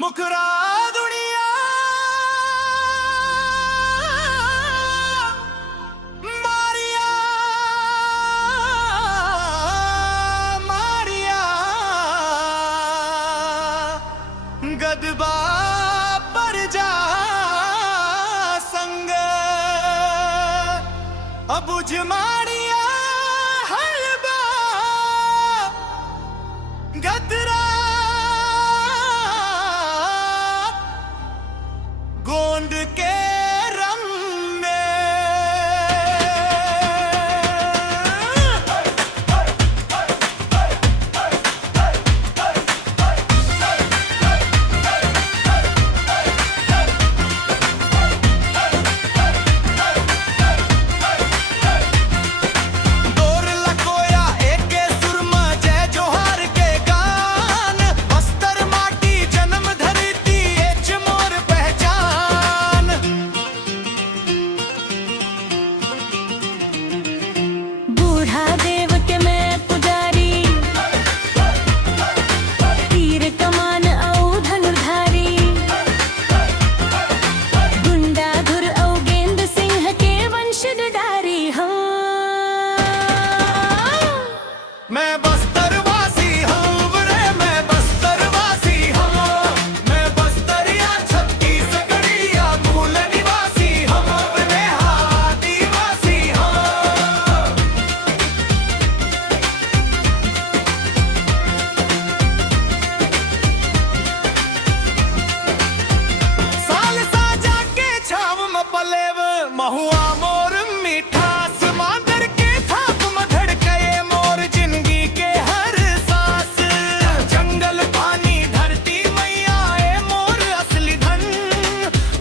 मुकरा दुनिया मारिया मारिया गदबा पर जा संग अबुझ मारिया हलबा गदरा गोंद के रंग में दौर लकोया एक सुरमा जय जोहार के गान बस्तर माटी जन्म धरती एच मोर पहचान बूढ़ा देव के मैं पुजारी तीर कमान औ धनुर्धारी गुंडा धुर औ गेंद सिंह के वंश दुडारी हो मैं बस्तर वासी हूँ रे मैं बस्तर वासी हूँ मैं बस्तरिया छत्तीसगढ़िया मूल निवासी हूँ रे आदिवासी हूँ साल साजा के छाव में पलेव महुआ मोर मिठास मांदर के थाप में धड़के मोर जिंदगी के हर सांस जंगल पानी धरती मैया ए मोर असली धन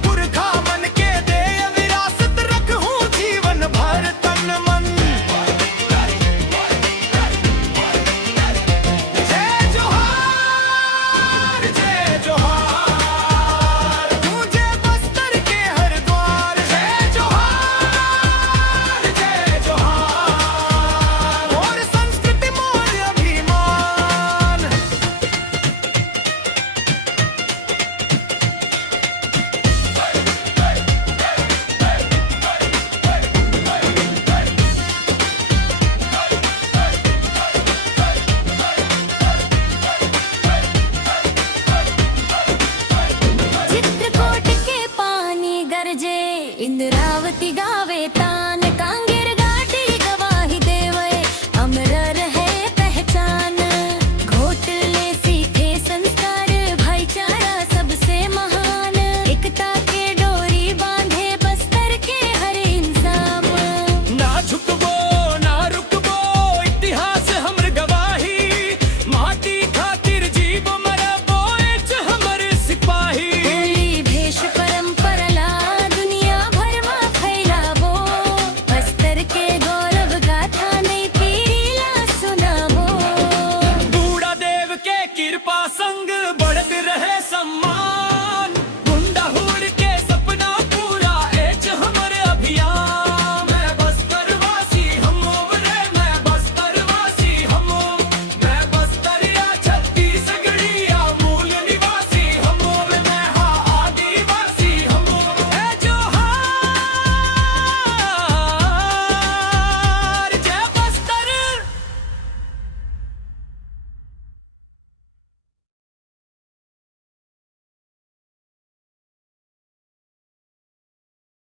पुरखा मन के दे विरासत रखूं जीवन भर तन मन जय जोहार तुझे बस्तर के हर द्वार जय जोहार मोर संस्कृति मोर अभिमान चित्रकूट के पानी गरजे इंदिरा